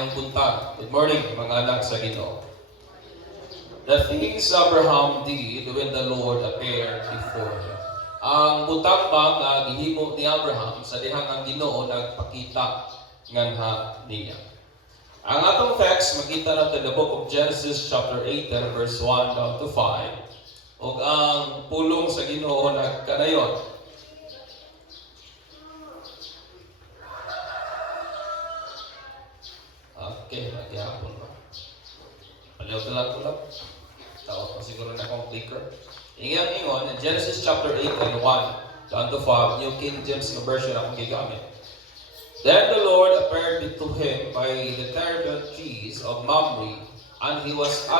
Maayong buntag. Good morning, mga anak sa Ginoo. The things Abraham did when the Lord appeared before him. Ang butang ba nga gihimo ni Abraham sa dihang ang Ginoo nagpakita nganha niya. Ang atong text makita natin the book of Genesis chapter 8 verse 1 down to 5. Ug ang pulong sa Ginoo nagkadayon. Okay, magyapon ba? Paliw-talag ko lang. Tawag pa siguro na akong clicker. Ingon, in Genesis chapter 8 and 1 down to 5, New King James version akong gigamit. Then the Lord appeared to him by the terebinth trees of Mamre, and he was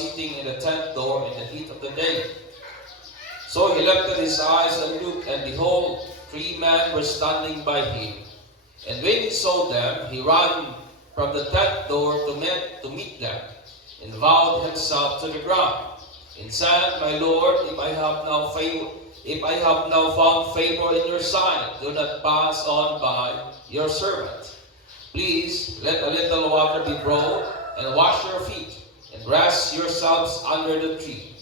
sitting in the tent door in the heat of the day. So he lifted his eyes and looked, and behold, 3 men were standing by him. And when he saw them, he ran from the tent door to meet them, and bowed himself to the ground, and said, My Lord, if I have now found favor in your sight, do not pass on by your servant. Please let a little water be brought, and wash your feet, and rest yourselves under the tree.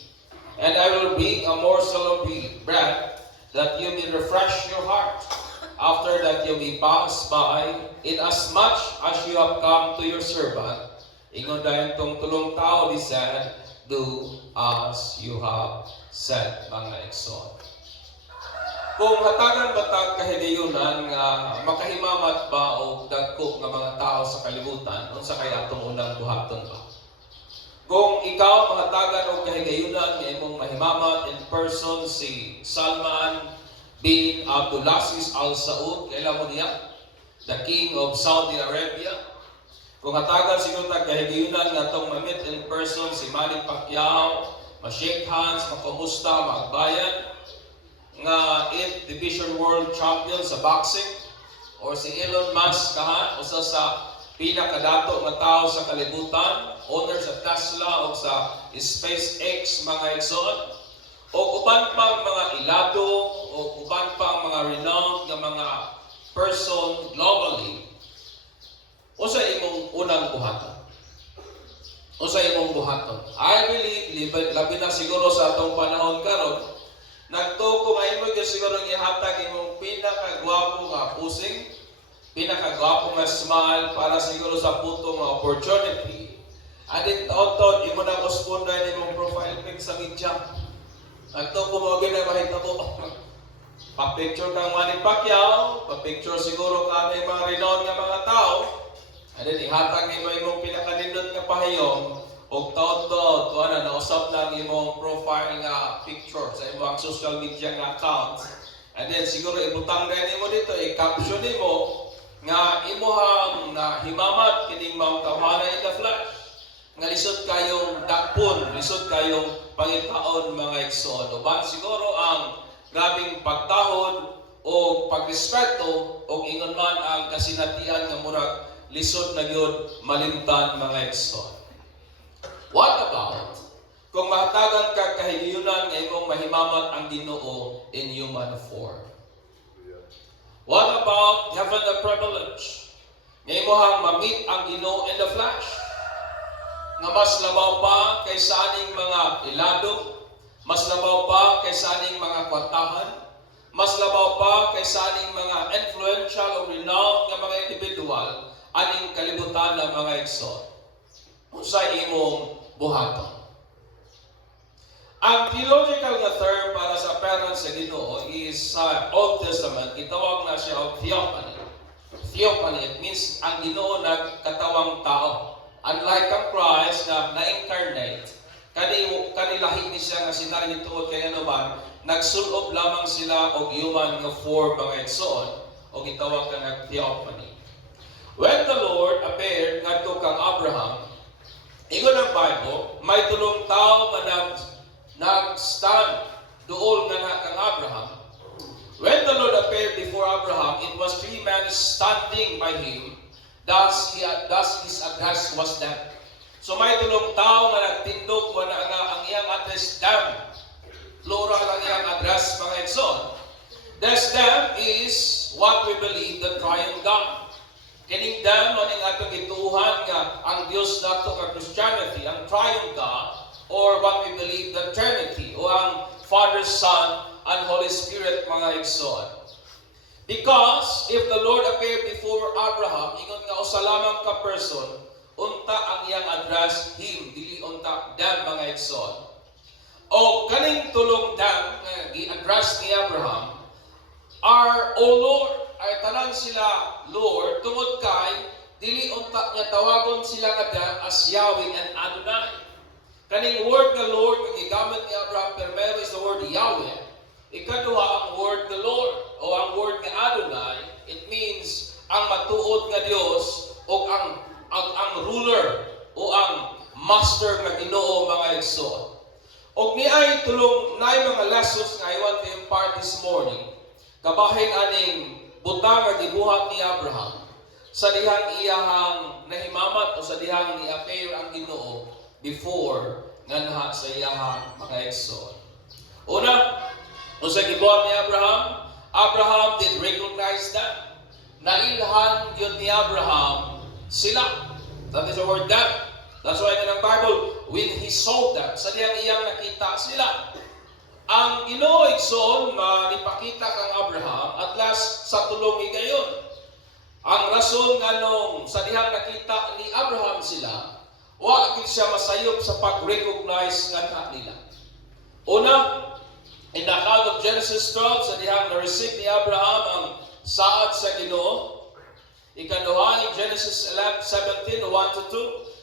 And I will bring a morsel of bread, that you may refresh your heart. After that you may pass by, inasmuch as you have come to your servant. Ingon dahil tong tulong tao, he said, do as you have said, mga igsoon. Kung hatagan batag kahigayunan nga makahimamat ba o dagko nga mga tao sa kalibutan, unsa kaya atong unang buhaton ba? Kung ikaw mahatagan o kahigayunan nga imong mahimamat in person si Salman bin Abdulaziz Al Saud, kailan mo niya? The King of Saudi Arabia. Kung hatagan siguro kahigayunan nga itong ma-meet in person si Manny Pacquiao, ma-shake hands, makumusta, magbayan, nga 8th Division World Champion sa boxing, or si Elon Musk usa sa pinakadato nga tao sa kalibutan, owner sa Tesla o sa SpaceX, mga igsoon, o uban pang mga ilado, o uban pang mga renowned nga mga person globally, o sa imong unang buhaton. O sa imong buhaton. I believe, labi na siguro sa atong panahon karon, nagtuko nga imo gyud siguro ihatag imong pinakagwapo nga pusing, pinakagwapo nga smile para siguro sa puto nga opportunity. Adin taon-taon imo nang uspondan imong profile pic sa media. Nagtuko mo gyud na mahitabo. Pa-picture kang Manny Pacquiao, pa-picture siguro ka ng mga renowned nga mga tao. And then ihatag nimo imong pinakanindot nga pahayong og taon-taon tuwa na nausap lang imong profile nga picture sa imong social media nga account. And then siguro ibutang rin nimo dito, i-caption nimo nga imuhang himamat kining maungkawhana in the flesh. Nga lisod kayong dakpon, lisod kayong pangitaon, mga igsoon. Uban siguro ang grabing pagtahod o pagrespeto o ingon man ang kasinatian nga murag lisod na gyud malimtan, mga igsoon. What about kung mahatagan ka kahigayunan nga imong mahimamat ang Ginoo in human form? What about having the privilege nga imong ma-meet ang Ginoo in the flesh? Nga mas labaw pa kaysa aning mga ilado, mas labaw pa kaysa aning mga kwartahan, mas labaw pa kaysa aning mga influential o renowned nga mga individual aning kalibutan ng mga igsoon. Unsa imong buhaton? Ang theological nga term para sa parents sa Ginoo is sa Old Testament, itawag na siya og theophany. Theophany, it means ang Ginoo nagkatawang tao. Unlike ang Christ na-incarnate, kanilahi ni siya nga sinari nituod kay ano man, nagsulob lamang sila og human nga form, mga igsoon, o gitawag ka ng theophany. When the Lord appeared ngadto kang Abraham, ingon ang Bible, may tulong tao nga nag-stand duol nga kang Abraham. When the Lord appeared before Abraham, it was 3 men standing by him. Thus his address was them. So may tulong tao nga nagtindog wala nga ang iyang address them. Plural ang iyang address, mga igsoon. This them is what we believe the triune God. Kining dam maning atong gituhan Diyos nato ka Christianity, ang triune God, or what we believe the Trinity, o ang Father, Son, and Holy Spirit, mga igsoon. Because if the Lord appeared before Abraham, ingon nga usa lamang ka person, unta ang iyang address him, dili unta them, mga igsoon. O kaning tulong them nga gi-address ni Abraham are, O Lord, ay tanan sila Lord, tungod kay dili unta nga tawagon sila nga them as Yahweh and Adonai. Kaning word nga Lord nga gigamit ni Abraham, primero is the word Yahweh. Ikaduha ang word the Lord o ang word nga Adonai. It means ang matuod nga Dios o ang ruler o ang master nga Ginoo, mga igsoon. Og niay tulong nay mga lessons nga I want to impart this morning. Kabahin aning butang nga gibuhat ni Abraham sa dihang iyahang nahimamat o sa dihang ni-appear ang Ginoo before nga naha sa iyahang mga igsoon. Una, sa gibuhat ni Abraham, Abraham did recognize that. Nailhan yun ni Abraham sila. That is the word that. That's why in the Bible, when he saw that, sa diyang iyang nakita sila. Ang Ginoo igsoon, manipakita kang Abraham, at last sa tulong higayon. Ang rason nga nung sa dihang nakita ni Abraham sila, wa gid siya masayop sa pag-recognize nga nila. Una, in the account of Genesis 12, sa dihang na-receive ni Abraham ang saad sa Ginoo. Ikaduha, in Genesis 17, 1-2,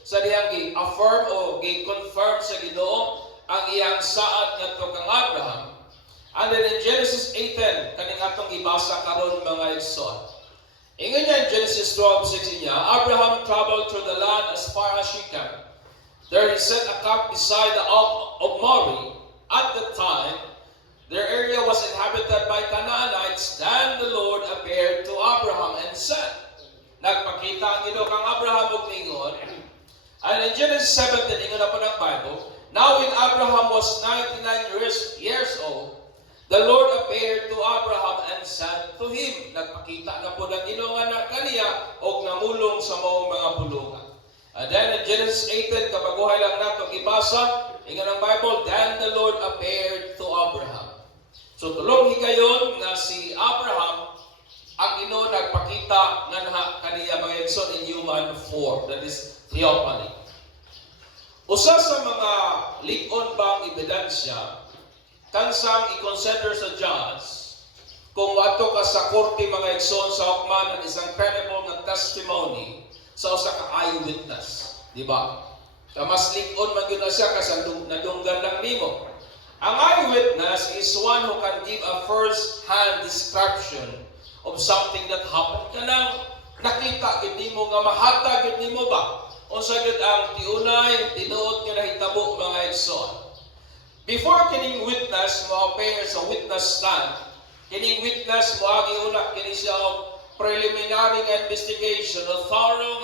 sa dihang gi-affirm o gi-confirm sa Ginoo ang iyang saad ngadto kang Abraham. And then in Genesis 18, kaning atong ibasa karon, mga igsoon. Ingon niya in Genesis 12:6 niya, Abraham traveled through the land as far as Shechem. There he set a camp beside the Oak of Moreh. At the time, their area was inhabited by Canaanites. Then the Lord appeared to Abraham and said, nagpakita ang Ginoo kang Abraham og ningon. And in Genesis 17, ingon na po ng Bible, now when Abraham was 99 years old, the Lord appeared to Abraham and said to him, nagpakita na po ng Ginoo nga kaniya og namulong sa maong mga pulungan. And then in Genesis 18, kabaguhay lang nato ibasa, ingon ang Bible, then the Lord appeared to Abraham. So tulong higayon nga si Abraham, ang Ginoo nagpakita nga naha kaniya mga igsoon in human form, that is theophany. Usa sa mga lig-on bang ebidensya kansang i-consider sa judge kung wato ka sa korte, mga igsoon, sa hukman ng isang credible na testimony sa usa ka eyewitness, di ba? Mas lig-on man gyud na siya kasi nadunggan lang nimo. Ang eyewitness is one who can give a first-hand description of something that happened. Kanang nakita gid nimo nga mahatag gid nimo ba unsa gid ang tiunay tinuod nga nahitabo, mga igsoon. Before kining witness mo appear sa witness stand, kining witness mo agi una kini siya preliminary investigation, o thorough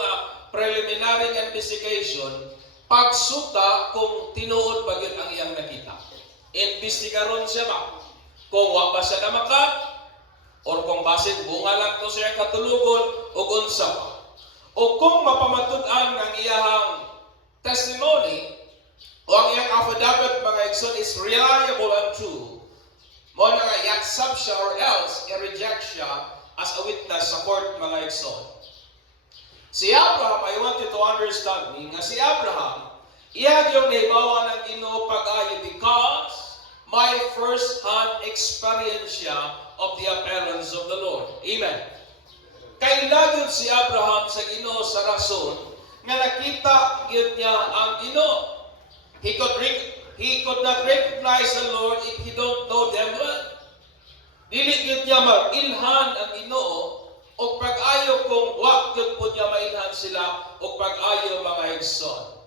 preliminary investigation, pagsuta kung tinuod ba gyud ang iyang nakita. Investigaron siya ba kung wa ba siya namakat or kung basit bunga lang to siya katulugon o unsa pa. O kung mapamatud-an ang iyang testimony o ang iyang affidavit, mga igsoon, is reliable and true, mo na nga i-accept siya or else i-reject siya as a witness sa court, mga igsoon. Si Abraham, I want you to understand me, nga si Abraham, iya yung naibawa ng Ginoo pag-ayo because my first-hand experience siya of the appearance of the Lord. Amen. Kailangan si Abraham sa Ginoo sa rason nga nakita gyud niya ang Ginoo. He could not recognize the Lord if he don't know them well. Dili gyud niya mailhan ang Ginoo o pag-ayo kung wa gyud po niya mailhan sila o pag-ayo, mga igsoon.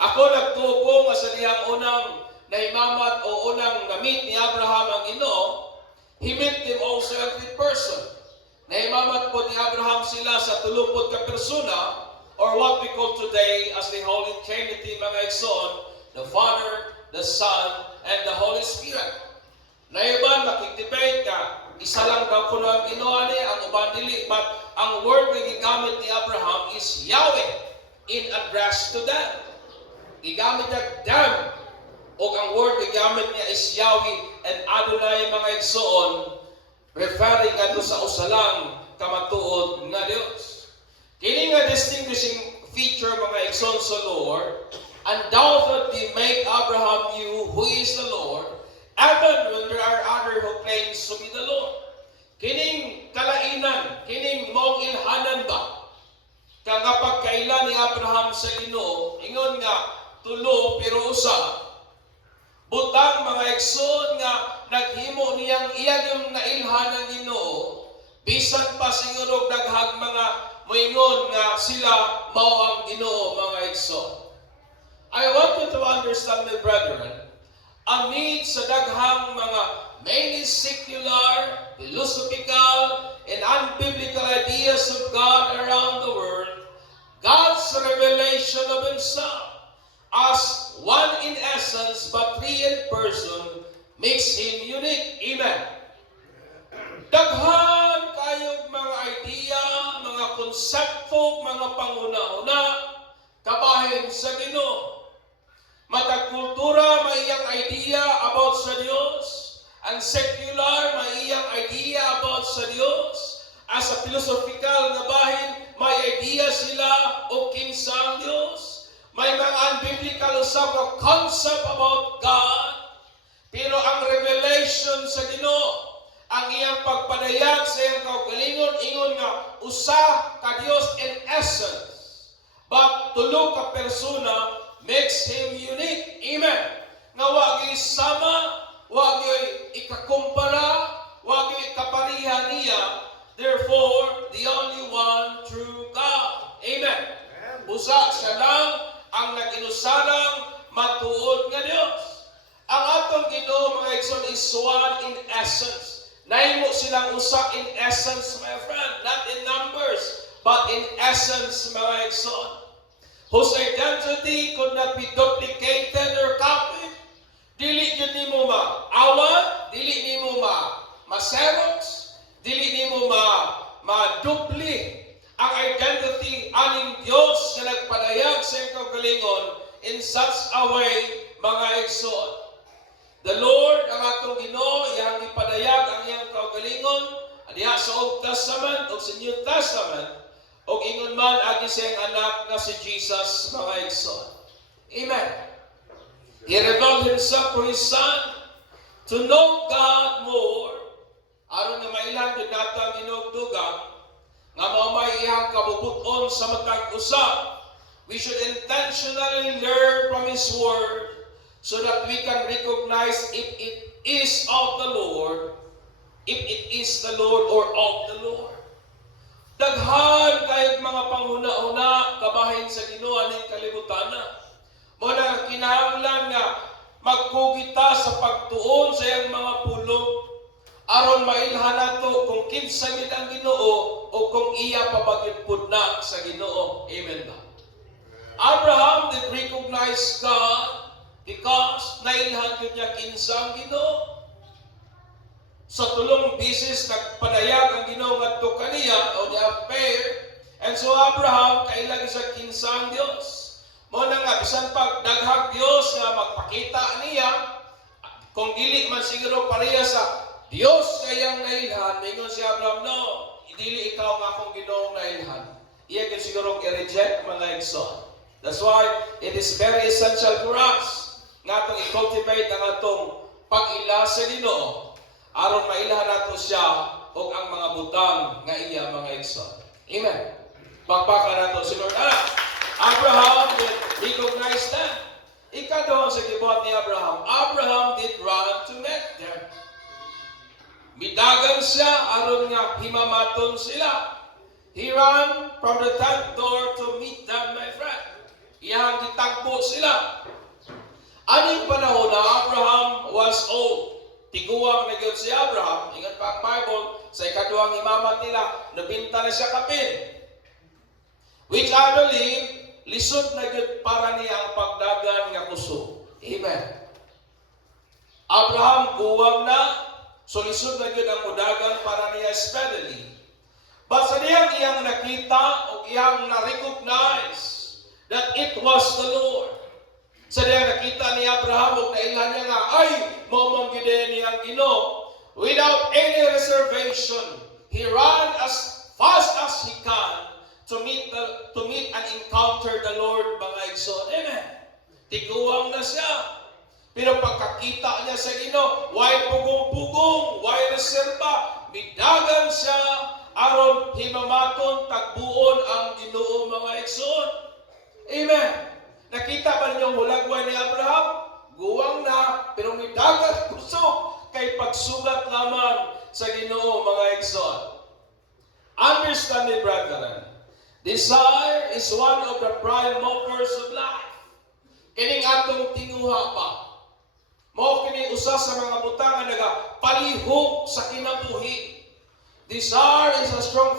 Ako nagtuo nga sa dihang unang nahimamat o unang na-meet ni Abraham ang Ginoo, he met him also every person. Nahimamat po ni Abraham sila sa tulupod ka persona, or what we call today as the Holy Trinity, mga igsoon, the Father, the Son, and the Holy Spirit. Na iban, makikdebate ka, isa lang daw kuno ang Ginoo ni, ang uban dili, but ang word na gigamit ni Abraham is Yahweh. in address to them. Gigamit niya them. O ang word gigamit niya is Yahweh and Adonai mga igsoon, referring nga sa usalang kamatuod nga Dios. Kini nga distinguishing feature mga igsoon sa Lord, undoubtedly make Abraham knew who is the Lord, even when there are others who claims to be the Lord. Kining kalainan, kining mong ilhanan ba? Kaya pagkailan ni Abraham sa Ginoo, ingon nga, tulo pero usa. Butang mga igsoon nga naghimo niyang iyang yung nailhan ng Ginoo, bisan pa siguro daghang mga moingon nga sila mao ang Ginoo mga igsoon. I want you to understand, my brethren, amid sa daghang mga mainly secular, philosophical, and unbiblical ideas of God around the world, God's revelation of Himself as one in essence but three in person makes Him unique. Amen. Daghan kayong mga idea, mga konsepto, mga panguna-una, kabahin sa Ginoo. Matag kultura, maiyang idea about sa Dios. Ang secular, maiyang idea about sa Dios. As a philosophical nga bahin, may idea sila o kinsa ang Dios. May mga unbiblical usab nga concept about God. Pero ang revelation sa Ginoo, ang iyang pagpadayag sa iyang kaugalingon, ingon nga usa ka Dios in essence. But tulo ka persona makes Him unique. Amen. Nga wag sama, wag ikakumpara, wag ikaparihan niya. Therefore, the only one true God. Amen. Busa siya lang ang nag-inusalang matuod nga Dios. Ang atong Ginoo mga igsoon is one in essence. Nahimo silang usa in essence, my friend, not in numbers, but in essence, mga igsoon. Whose identity could not be duplicated or copied. Dili yun ni mo ma-awat, dili ni mo ma-xerox, dili ni mo ma-dupli ang identity aning Dios na nagpadayag sa iyong kaugalingon in such a way, mga igsoon. The Lord, ang atong Ginoo, iyang ipadayag ang iyang kaugalingon diha sa Old Testament o sa New Testament, o ingon man agi sa iyang anak nga si Jesus, mga igsoon. Amen. He revealed Himself for His Son to know God more. Aron nga mailang yun nato ang inugdugang nga mao may iyang kabubuton sa matag usab. We should intentionally learn from His Word so that we can recognize if it is of the Lord, if it is the Lord or of the Lord. Daghan kayong mga panghuna-una kabahin sa Ginoo aning kalibutan na. Mo na kinahanglan nga magkugita sa pagtuon sa iyang mga pulong aron mailhan nato kung kinsa gid ang Ginoo o kung iya pabagyud pud na sa Ginoo. Amen ba? Abraham did recognize God because nailhan gyud niya kinsa ang Ginoo. Sa tulong bisis nagpadayag ang Ginoo ngadto kaniya o the affair, and so Abraham kailang sa kinsa ang Dios. Mo na nga bisan pag daghag Dios nga magpakita niya, kung dili man siguro pareha sa Dios kayang nailhan, mingon si Abraham, no, dili ikaw nga akong Ginoong nailhan. Iya gyud siguro i-reject mga igsoon. That's why it is very essential for us nga atong i-cultivate ang atong pag-ila sa Ginoo aron mailhan nato siya o ang mga butang nga iya mga igsoon. Amen. Pagpaka nato si Lord. Abraham did recognize that. Ikaduhang sa gibuhat ni Abraham, Abraham did run to meet them. Midagan siya aron nga himamaton sila. He ran from the tent door to meet them, my friend. Iyang gitagbo sila. Aning panahon na Abraham was old. Tiguang na gyud si Abraham. Ingat pa ang Bible, sa ikaduhang himamat nila, nabinta na siya kapin. Which I believe, lisod na gyud para niya ang pagdagan nga kusog. Amen. Abraham guwang na, so lisod na gyud ang mudagan para niya speedily. But sa iyang nakita o iyang na-recognize it was the Lord. Sa diya nakita ni Abraham ug nailhan niya nga ay mao man gid niyang Ginoo. Without any reservation, he ran as fast as he can to meet and encounter the Lord, mga igsoon. Amen. Tiguang na siya. Pero pagkakita niya sa Ginoo, way pugong-pugong, way reserba, midagan siya aron himamaton tagbuon ang Ginoo, mga igsoon. Amen. Nakita ba ninyong hulagway ni Abraham? Guwang na, pero midagan kusog kay pagsugat lamang sa Ginoo, mga igsoon. Understand me, brethren. Desire is one of the prime motors of life. Kining atong tinguha pa. Mao kini usa sa mga butang nga nagapalihok sa kinabuhi. Desire is a strong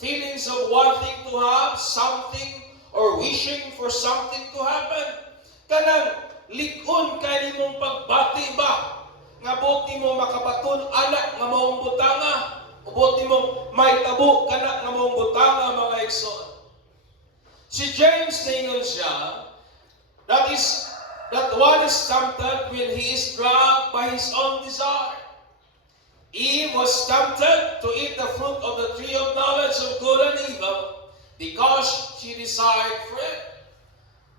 feelings of wanting to have something or wishing for something to happen. Kanang likon kay nimong pagbati ba? Nga buti mo makapaton anak nga maong butanga. Buti mo may tabo kana nga maong butanga, mga igsoon. Si James ningon siya, that one is tempted when he is dragged by his own desire. Eve was tempted to eat the fruit of the tree of knowledge of good and evil because she desired for it.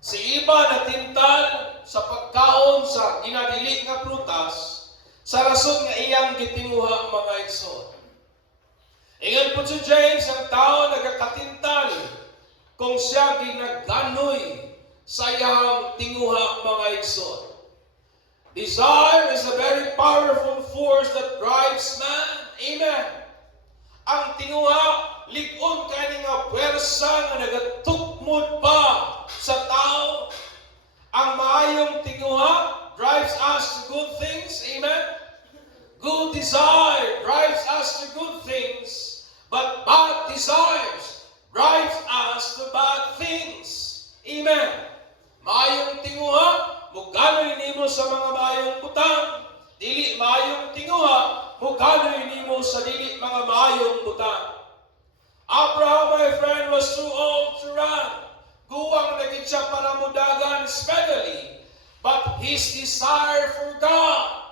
Si Eva natintal sa pagkaon sa ginadili nga prutas sa rason nga iyang gitinguha, mga igsoon. Ingon po si James, ang tao nagakatintal kung siya ginaganoy sa iyang tinguha, mga igsoon. Desire is a very powerful force that drives man. Amen. Ang tinguha, likon kani nga pwersa nga nagatukmod pa sa tao. Ang maayong tinguha drives us to good things. Amen. Good desire drives us to good things, but bad desires drives us to bad things. Amen. Maayong tinguha, muganoy nimo sa mga maayong butang. Dili maayong tinguha, muganoy nimo sa dili mga maayong butang. Abraham, my friend, was too old to run. Guwang na gid siya para mudagan speedily, but his desire for God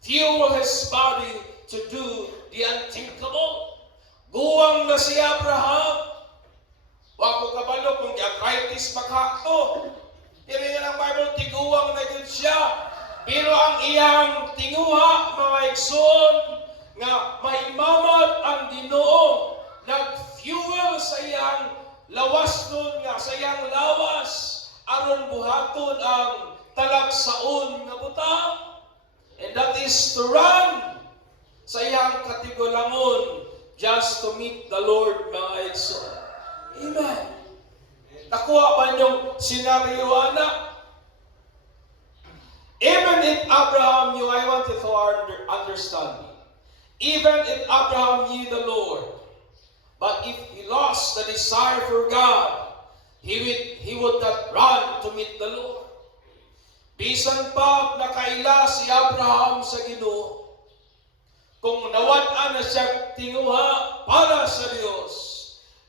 fueled his body to do the unthinkable. Guwang na si Abraham. Wa ko kabalo kung arthritis makakto. Dili nga ang Bible tiguwang na gid siya. Pero ang iyang tinguha, mga igsoon, nga mahimamat ang Ginoo, nag-fuel sa iyang lawas nun nga, sa iyang lawas, aron buhaton ang talagsaon nga butang. And that is to run sa iyang katigulangon just to meet the Lord, mga igsoon. Amen. Nakuha ba niyong senaryo, anak? Even if Abraham knew, I want you to understand me. Even if Abraham knew the Lord, but if he lost the desire for God, he would not run to meet the Lord. Bisan pa nakaila si Abraham sa Ginoo, kung nawad-an na siya tinguha para sa Dios,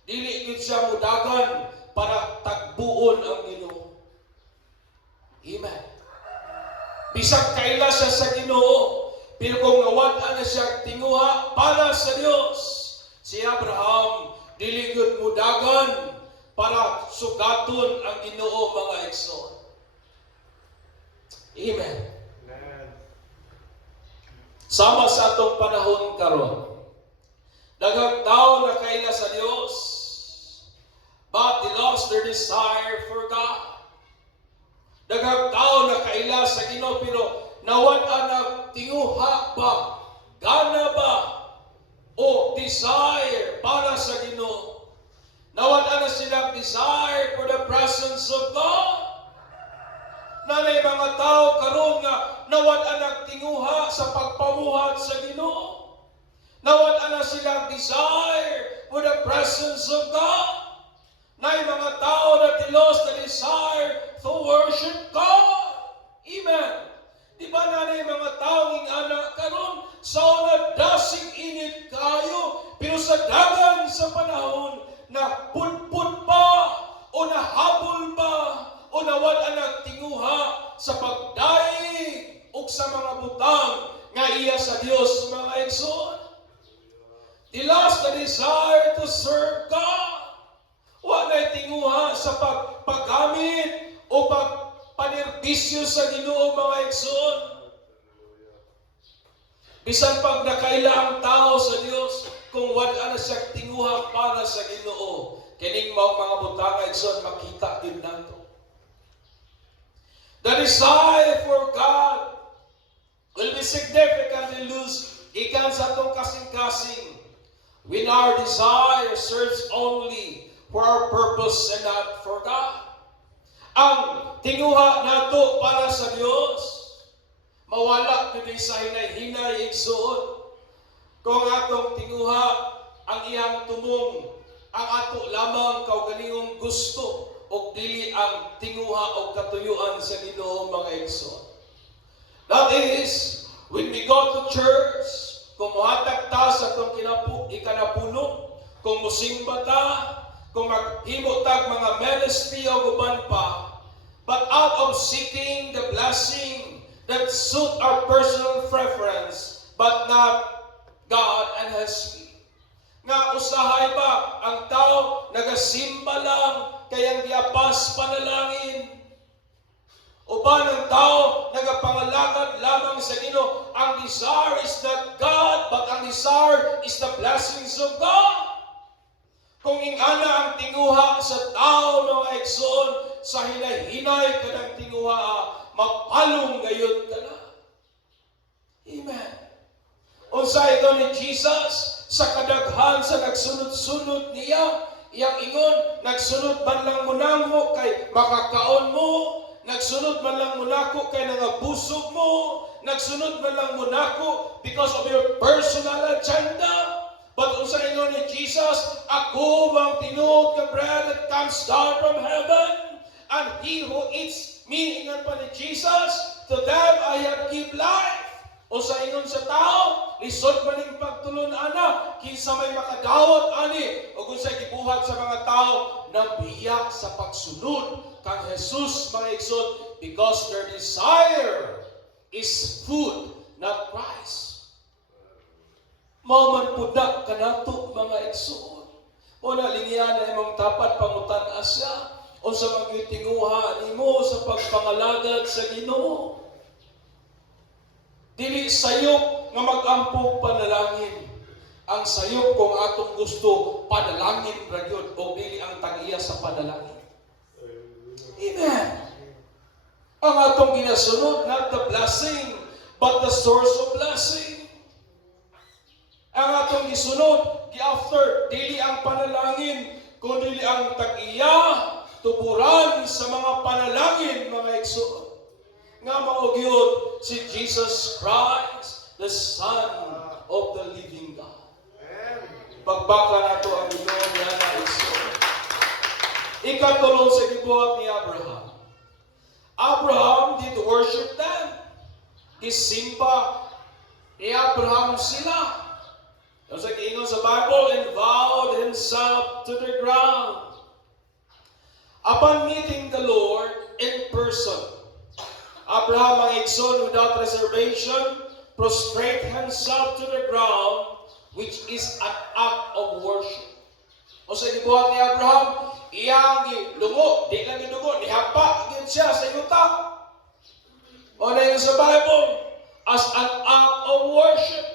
dili gid siya mudagan para tagbuon ang Ginoo. Amen. Bisag kaila siya sa Ginoo, pero kung nawad-an na siya tinguha para sa Dios, si Abraham dili gid mudagan para sugaton ang Ginoo, mga igsoon. Amen. Sama sa atong panahon karon, daghang tao na kaila sa Dios, but they lost their desire for God. Daghang tao na kaila sa Ginoo, pero nawad-an na tinguha ba, gana ba, o desire para sa Ginoo. Nawad-an na silang desire for the presence of God. Nanay mga tao karon nga nawad-an nagtinguha sa pagpamuhat sa Ginoo. Nawad-an na silang desire for the presence of God. Nay mga tao that they lost the desire to worship God. Amen. Di ba nanay mga tao ng anak karon sa dasig init kayo, pero sa dagan sa panahon na pudpud pa o nahabol ba una wala nagtinguha sa pagdaig ug sa mga butang nga iya sa Dios, mga igsoon. They lost the desire to serve God. Wala tinguha sa paggamit o pagpanerbisyo sa Ginoo, mga igsoon. Bisan pag nakaila ang tao sa Dios, kung wala na siya tinguha para sa Ginoo, kining mga butang nga igsoon makita din nato. The desire for God will be significantly loose ikan sa itong kasing-kasing when our desire serves only for our purpose and not for God. Ang tinguha nato para sa Dios, mawala kundi sa hinay-hinay igsoon. Kung atong tinguha ang iyang tumong, ang ato lamang kaugalingong gusto o dili ang tinguha o katuyuan sa Ginoo, mga igsoon. That is, when we go to church, kung muhatag ta sa itong ikanapuno, kung musimba ta, kung maghimo tag mga ministry o guban pa, but out of seeking the blessing that suit our personal preference, but not God and His will. Nga usahay ba ang tao nagasimba lang kayang diapas panalangin? O ba ng tao nagapangalagad lamang sa Ginoo? Ang desire is not God, but ang desire is the blessings of God. Kung ingana ang tinguha sa tao, mga igsoon, sa hinay-hinay ka ng tinguha, mapalong gayon ka na. Amen. Unsay ito ni Jesus, sa kadaghan sa nagsunod-sunod niya, iyang ingon, nagsunod man lang mo namo kay makakaon mo, nagsunod man lang mo nako kay nangabusog mo, nagsunod man lang mo nako because of your personal agenda. But unsay ingon ni Jesus, ako bang tinuod nga bread that comes down from heaven, and he who eats me, ingon pa ni Jesus, to them I have give life. Unsay ingon sa tao, lisod man ning pagtulon ana, kinsa may makadawat ani, ug unsay gibuhat sa mga tao nabiyak sa pagsunod kang Jesus, mga igsoon, because their desire is food, not Christ. Mauman pudak kanato, mga igsoon. O na lingyan na imong tapat pangutan asya, o sa magtinguha nimo sa pagpangalagad sa Ginoo. Dili sayop nga mag-ampog panalangin. Ang sayop kung atong gusto panalangin ra gyud o dili ang tag-iya sa panalangin. Amen. Ang atong ginasunod, not the blessing, but the source of blessing. Ang atong gisunod, after, dili ang panalangin, kundi ang tag-iya, tuburan sa mga panalangin, mga igsoon. Nga maugyod si Jesus Christ, the Son of the living God. Pagbaka na ito ang Ginoo niya na igsoon. Ikatulong sa gibuhat ni Abraham. Abraham did worship them. Gisimba ni Abraham sila. Sa giingon sa Bible, and bowed himself to the ground. Upon meeting the Lord in person, Abraham ang igsoon without reservation, prostrate himself to the ground, which is an act of worship. O sa gibuhat ni Abraham, iyang lungo, di lang gidugo, nihapa gid siya sa yuta. O na yun sa Bible, as an act of worship,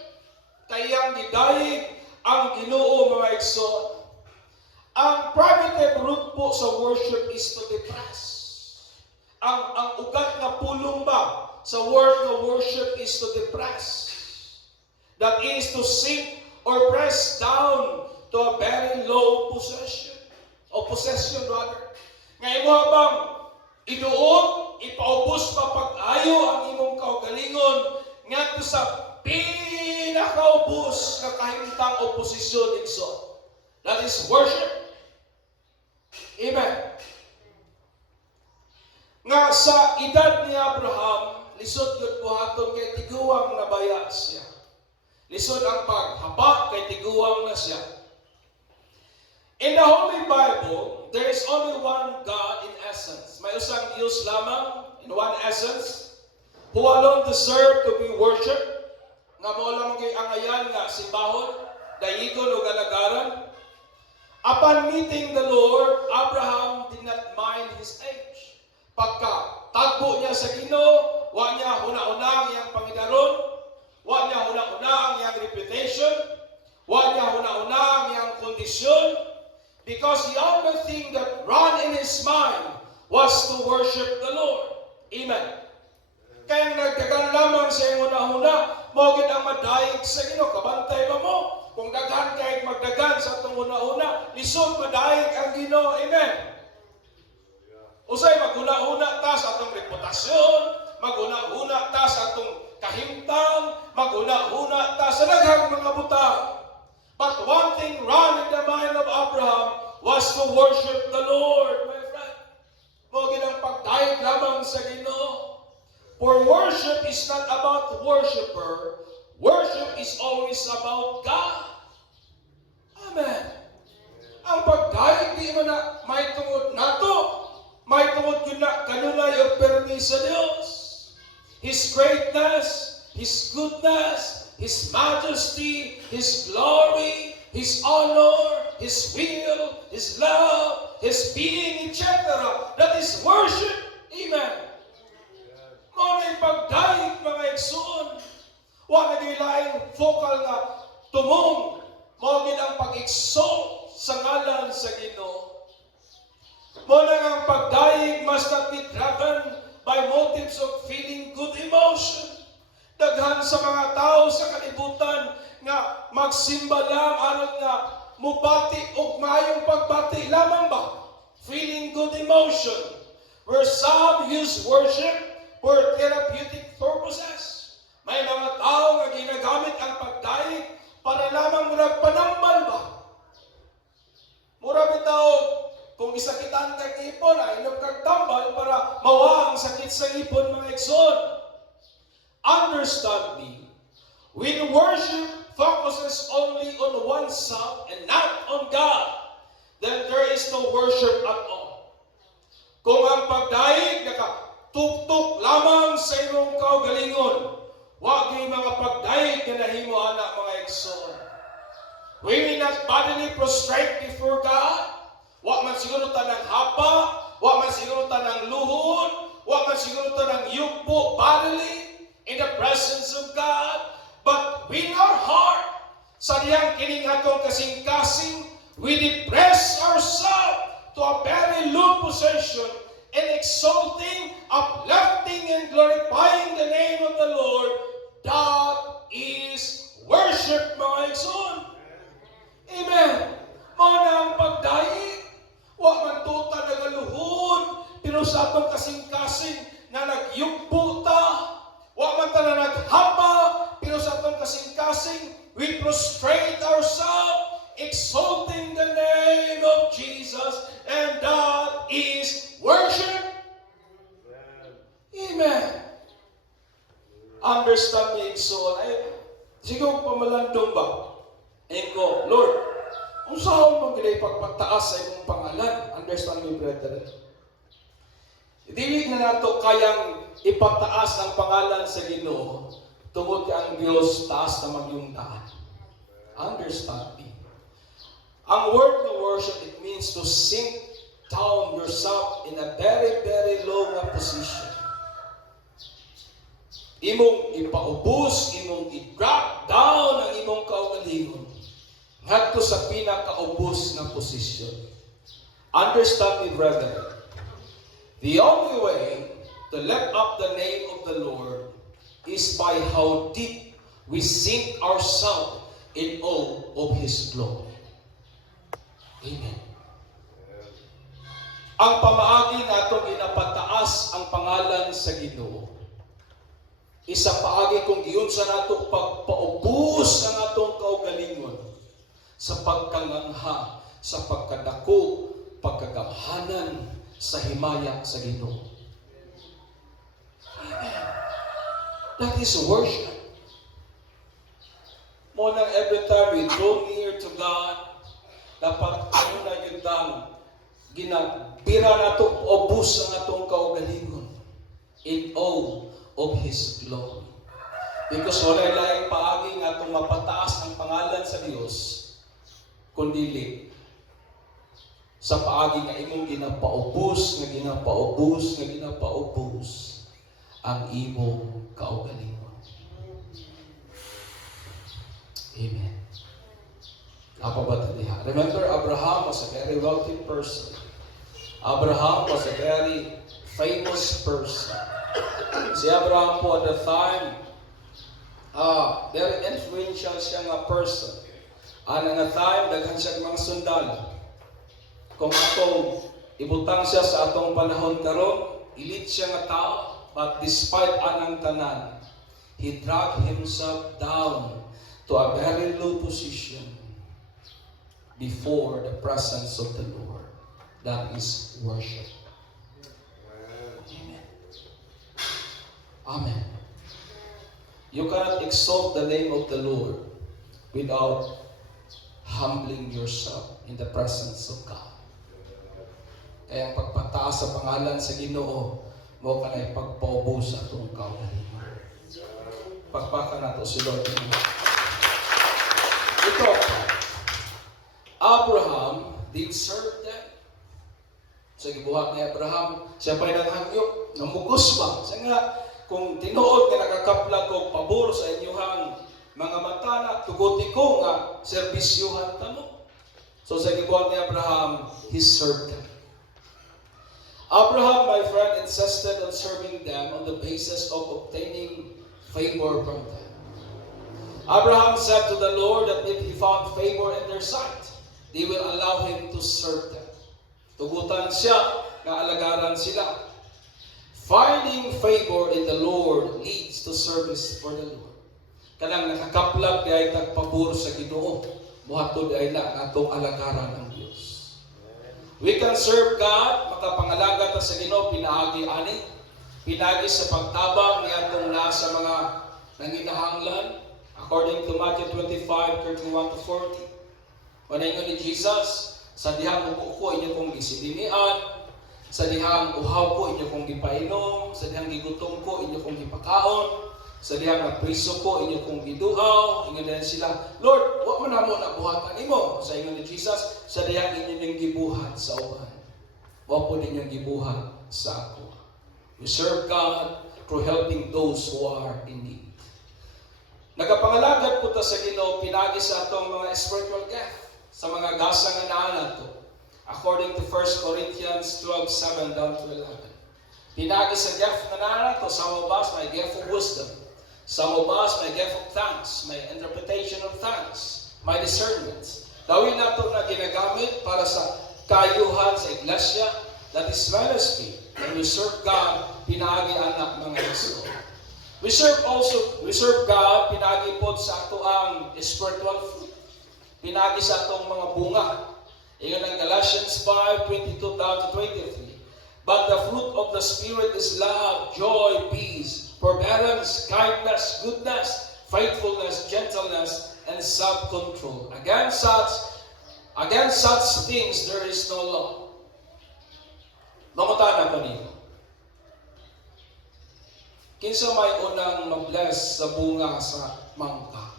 kayang gidayeg ang Ginoo, mga igsoon. Ang primitive root po sa worship is to depress. Ang ugat nga pulong ba sa word nga worship is to depress. That is to sink or press down to a very low possession. O possession rather. Ngayon mo habang iduot, ipaubos pa pag-ayo ang imong kaugalingon ngadto sa pinakaubos na kahintang oposisyon igsoon. That is worship. Amen. Nga sa edad ni Abraham, lisod yun buhaton kay tiguang nabaya siya. Lisod ang paghaba kay tiguang na siya. In the Holy Bible, there is only one God in essence. May usang Diyos lamang, in one essence, who alone deserve to be worshipped, nga mo lang angayan nga simbahon, dayigon o galagaran. Upon meeting the Lord, Abraham did not mind his age. Pagka tagbo niya sa Ginoo, wa niya huna-una ang iyang pangidaron, wa niya huna-una ang iyang reputation, wa niya huna-una ang iyang kondisyon, because the only thing that ran in his mind was to worship the Lord. Amen. Kaya nagdagan lamang sa iyong huna-huna, mogit ang madayig sa Ginoo, kabantay ba mo? Kung daghan kahit magdagan sa itong huna-huna, lisod madayig ang Ginoo. Amen. Usay maghuna-huna ta sa atong reputasyon, maghuna-huna ta sa atong kahimtang, maghuna-huna ta sa daghang mga butang. But one thing ran in the mind of Abraham was to worship the Lord, my friend. Mo ginang pagdayeg lamang sa Ginoo. For worship is not about the worshiper. Worship is always about God. Amen. Ang pagdayeg di mo na may tungod nato. May tungod yun na kanunay o permi sa Diyos. His greatness, His goodness, His majesty, His glory, His honor, His will, His love, His being, etc. That is worship. Amen. Muna yung pagdayeg mga igsoon. Wa nagilaing focal na tumong. Muna ang pag-exalt sa ngalan sa Ginoo. Muna ang pagdayeg must not be driven by motives of feeling good emotion. Daghan sa mga tao sa kalibutan nga magsimba lang aron nga mubati og maayong pagbati lamang ba? Feeling good emotion. Where some use worship for therapeutic purposes. May mga tao nga ginagamit ang pagdayeg para lamang murag panambal ba? Murag bitaw kung isakitan kag ipon, ay inom kag tambal para mawa ang sakit sa ipon mga igsoon. Understand me. When worship focuses only on oneself and not on God, then there is no worship at all. Kung ang pagdayeg nakatugtog lamang sa imong kaugalingon, wag yung mga pagdayeg na nahimo anak mga igsoon. We may not bodily prostrate before God. Wa man siguro ta ng hapa, wa man siguro ta ng luhod, wa man siguro ta ng yugpo bodily in the presence of God. But in our heart, sa diyang kining atong kasing-kasing, we depress ourselves to a very low position in exalting, uplifting, and glorifying the name of the Lord. That is worship, mga igsoon. Amen. Muna ang pagdayeg. Wa man tuta nagaluhod, pero sa atong kasing-kasing na nagyugpo ta. Wa man ta na naghapa, pero sa atong kasing-kasing, we prostrate ourselves, exalting the name of Jesus, and that is worship. Amen. Understand me, so siguro pamalandong ba? Ko, Lord, kung saan mo ginay pagpataas sa imong pangalan, understand me, brethren. Dili na nato kayang ipataas ang pangalan sa Ginoo tungod kay ang Dios taas na magyungdaan. Understand me. Ang word na worship, it means to sink down yourself in a very, very low position. Imong ipaubos, imong i-drop down ang imong kaugalingon ngadto sa pinakaubos na posisyon. Understand me, brethren. The only way to lift up the name of the Lord is by how deep we sink ourselves in awe of His glory. Amen. Ang pamaagi natong ginapataas ang pangalan sa Ginoo. Isa paagi kung giunsa nato pagpaubos ang atong kaugalingon sa pagkangangha, sa pagkadako, pagkagamhanan sa himaya sa Ginoo. Amen. That is worship. Mo nang every time we draw near to God, dapat ano na yung ginabira nato ubos ang atong dili sa paagi nga imong ginapaubos ang imong kaugalingon. Amen. Apa ba ito diha? Remember, Abraham was a very wealthy person. Abraham was a very famous person. Si Abraham po at the time, very influential siya nga person. Nga time, daghan siya mga sundalo. Kung atong ibutang siya sa atong panahon karon, elite siya nga tao, but despite anang tanan, he dragged himself down to a very low position before the presence of the Lord. That is worship. Amen. Amen. You cannot exalt the name of the Lord without humbling yourself in the presence of God. Kaya ang pagpataas sa pangalan sa Ginoo, mo ka na ipagpaubo sa itong kaugalingon. Pagpaka na ito si Lord. Ito, Abraham did serve them. Sa gibuhat ni Abraham, siya pa'y nanghangyo, namugos ba? Siya nga, kung tinuod nga nakakaplag ko pabor sa inyuhang mga mata na tuguti ko nga serbisyuhan tamo. So sa gibuhat ni Abraham, he served them. Abraham, my friend, insisted on serving them on the basis of obtaining favor from them. Abraham said to the Lord that if he found favor in their sight, they will allow him to serve them. Tugutan siya, nga alagaran sila. Finding favor in the Lord leads to service for the Lord. Kanang nakakaplag di ay tagpabor sa Ginoo, buhato di ay na atong alagaran ng Diyos. We can serve God, makapangalaga ta sa Ginoo, pinaagi ani, pinaagi sa pagtabang ni atong nasa mga nanginahanglan, according to Matthew 25:31-40. Manaingon ni Jesus, sa dihang upo ko inyo kong gisidinian, sa dihang uhaw ko inyo kong gipainom, sa dihang gigutom ko inyo kong gipakaon, sa dihang napriso ko inyo kong giduaw. Ingon din sila, Lord, wa man namo na buhatan nimo. Sa ingon ni Jesus, sa dihang inyo ning gibuhat sa uban, wa po ninyong gibuhat sa ako. We serve God through helping those who are in need. Nagapangalagad po ta sa Ginoo pinagi sa atong mga spiritual gift, sa mga gasa nga naa nato. According to 1 Corinthians 12:7 down to 11. Pinagi sa gift na naa nato, some of us may gift of wisdom. Some of us may gift of tongues, may interpretation of tongues, may discernment. Dawin nato na ginagamit para sa kayuhan sa iglesia, that is ministry. And we serve God, pinagi anak mga Kristo. We serve God, pinagi po sa ato ang spiritual fruit. Pinagi sa atong mga bunga. Ingon ang Galatians 5:22-23. But the fruit of the Spirit is love, joy, peace, forbearance, kindness, goodness, faithfulness, gentleness, and self-control. Against such things there is no law. Mamutana ko niyo. Kinsa may unang mag-bless sa bunga sa mangga?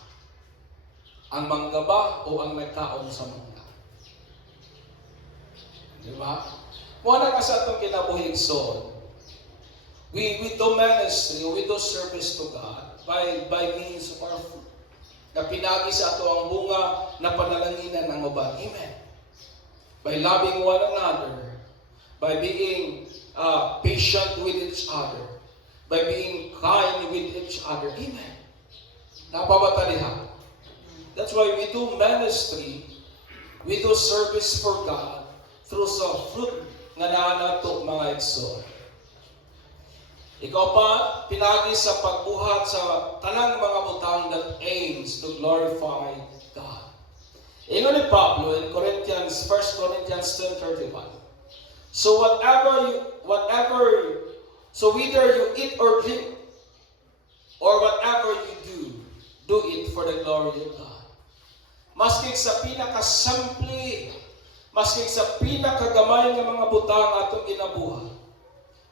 Ang mangga ba o ang nagkaon sa mangga? Di ba? Muna ka sa itong kinabuhig son. We do ministry, we do service to God by means of our fruit. Na pinagi sa ato ang bunga na panalanginan ng uban. Amen. By loving one another, by being patient with each other, by being kind with each other. Amen. Napabatalihan. That's why we do ministry, we do service for God through sa fruit nga naanato mga igsoon. Ikaw pa, pinagi sa pagbuhat sa tanang mga butang that aims to glorify God. Ingon ni Pablo in 1 Corinthians 10:31. So whether you eat or drink, or whatever you do it for the glory of God. Maski sa pinakasimple, maski sa pinakagamay ng mga butang atong ginabuhat,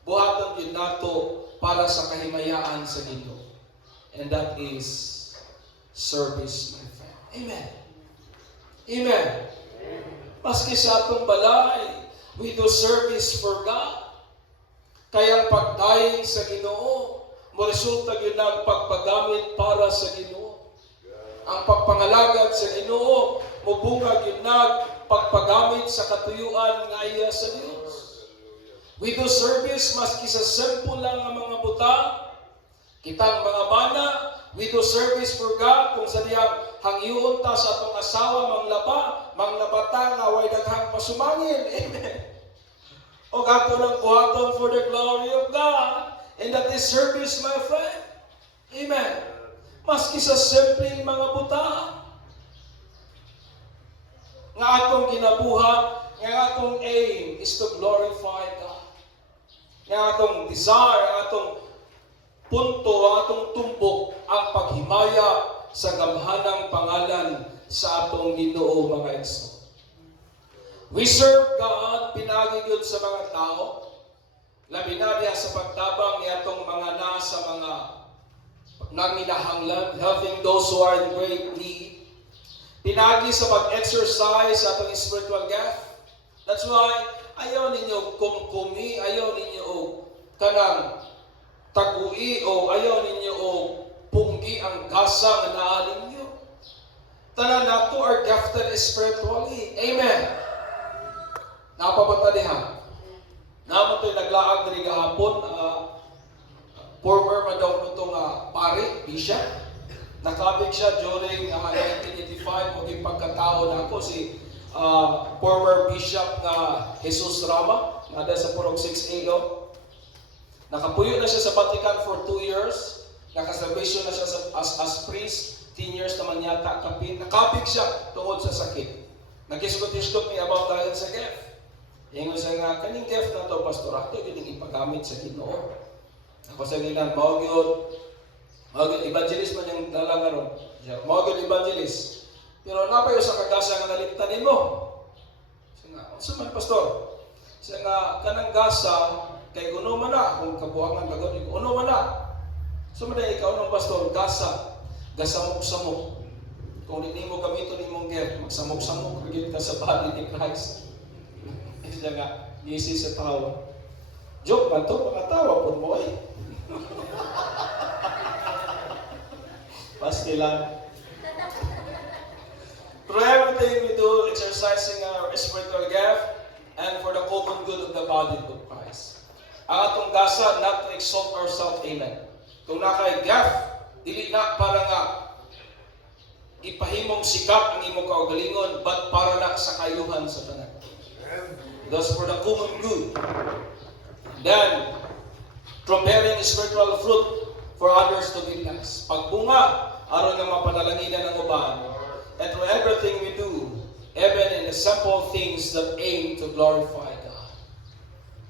buhaton yun nato para sa kahimayaan sa Ginoo. And that is service, my friend. Amen. Amen. Maski sa atong balay, we do service for God. Kaya ang pagdaing sa Ginoo, resulta yun ang pagpagamit para sa Ginoo. Ang pagpangalagad sa Ginoo, mubungag yun ang pagpagamit sa katuyuan nga iya sa Dios. We do service maski sa simple lang ang mga butang, kitang mga bana, we do service for God kung sa diyang hangyuon ta sa atong asawa, manglabata nga way daghang pasumangin. Amen. O gato lang buhaton for the glory of God. And that is service, my friend. Amen. Maski sa simpleng mga butang. Nga atong ginabuhat, nga atong aim is to glorify God. Nga atong desire, ang atong punto, ang atong tumbok, ang paghimaya sa gamhanang pangalan sa atong Ginoo, mga igsoon. We serve God, pinagigod sa mga tao, labi na diya sa pagtabang ni atong mga nasa mga nanginahanglan, helping those who are in great need. Pinagi sa pag-exercise sa atong spiritual gift. That's why, ayaw ninyo kumkumi, ayaw ninyo kanang tagui, o ayaw ninyo punggi ang gasa nga naalin nyo. Tanan nato are gifted spiritually. Amen. Napabata diha. Naman to'y naglaag na gahapon, former man daw nito nga pare, bishop. Nakabig siya during 1985, maging pagkatao na ako si former bishop na Jesus Rama, nada sa Purok 6A. Nakapuyo na siya sa Vatican for 2 years. Nakasalvation na siya as priest. 10 years naman yata kapin. Nakabig siya tungod sa sakit. Nag-isgot-isgot niya about dahil sa gift. Ingon siya nga, kaning gift na to, pastor, ato yun ipagamit sa Ginoo. Ako sa gilan, mawag evangelist man yung dalang ron. Mawag evangelist. Pero napayo sa kagasa nga nalimtanin mo. Siya nga, unsa man pastor? Siya nga, kanang gasa, kay uno man na, kung kabuhangan kagawin, uno man na. So man ikaw ng pastor, gasa, gasamok-samok. Kung hindi mo gamito ni mong gift, magsamok-samok, kagit ka sa body ni Christ. Siya nga, ngisi sa tawa. Joke man to, makatawa po mo eh. Basti lang. Through everything we do, exercising our spiritual gift and for the common good of the body of Christ. Ang atong gasa, not to exalt ourselves, amen. Kung nakay gift, dili na para nga ipahimong sikat ang imong kaugalingon, but para na sa kayuhan sa tanan. Thus for the common good. Then, preparing spiritual fruit for others to be blessed. Pagbunga, aron nga mapadalanginan ang uban. And through everything we do, even in the simple things that aim to glorify God.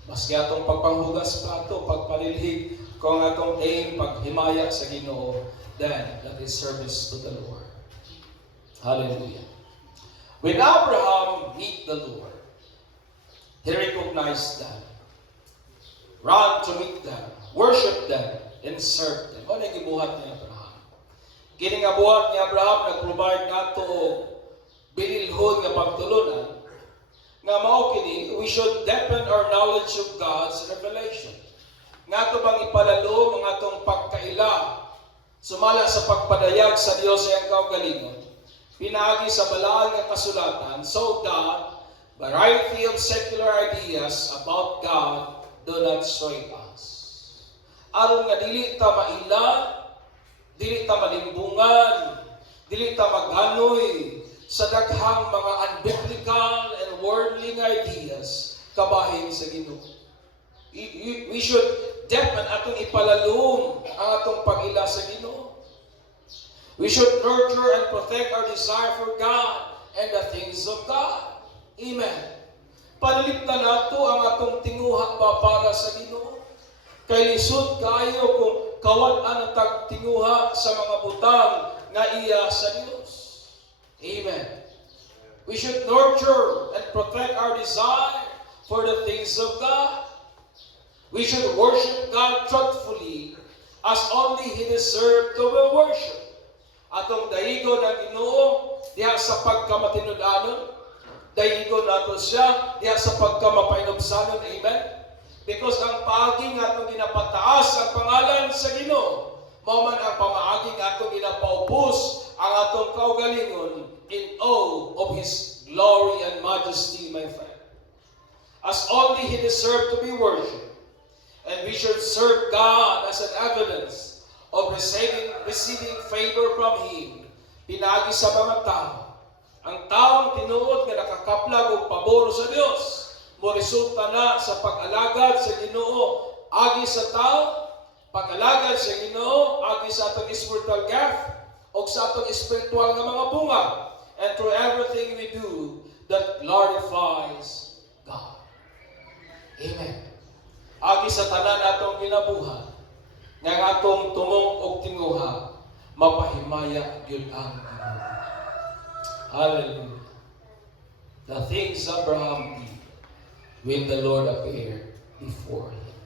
Maski atong pagpanghugas plato, pagpalilhig, kung atong aim, paghimaya sa Ginoo, then that is service to the Lord. Hallelujah. When Abraham meet the Lord, he recognized them, ran to meet them, worship them, and serve them. Ano yung gibuhat ni Abraham? Kini nga buhat ni Abraham, nag-provide nato binilhon nga pagtulunan, nga mao kini, we should deepen our knowledge of God's revelation. Nga to bang ipalalo mga atong pagkaila, sumala sa pagpadayag sa Dios sa iyang kaugalingon, pinaagi sa balaang nga kasulatan, so that variety of secular ideas about God do not sway us. Aron nga dili ta mailan, dili ta malimbungan, dili ta maganoy sa daghang mga unbiblical and worldly ideas kabahin sa Ginoo. We should deepen atong ipalalom ang atong pag-ila sa Ginoo. We should nurture and protect our desire for God and the things of God. Amen. Panaliptan nato ang atong tinguha ba para sa Ginoo. Kay lisod kayo kung kawad-an ang tagtinguha sa mga butang nga iya sa Dios. Amen. We should nurture and protect our desire for the things of God. We should worship God truthfully as only He deserved to be worshipped. Atong daigo ng Ginoo diha sa pagkamatinud-anon, dayigon nato siya diha sa pagkamapainomsanon. Amen. Because ang paagi nga atong ginapataas ang pangalan sa Ginoo, mao man ang pamaagi nga atong ginapaubos ang atong kaugalingon in awe of His glory and majesty, my friend. As only He deserved to be worshipped, and we should serve God as an evidence of receiving favor from Him. Pinagi sa mga tao. Ang taong tinuod nga nakakaplag og pabor sa Dios, mo resulta na sa pag-alagad sa Ginoo agi sa tao, pag-alagad sa Ginoo agi sa atong spiritual gift o sa atong spiritual nga mga bunga, and through everything we do that glorifies God. Amen. Agi sa tanan atong ginabuhat, nga atong tumong og tinguha, mapahimaya gyud ang Ginoo. Hallelujah. The things Abraham did when the Lord appeared before him.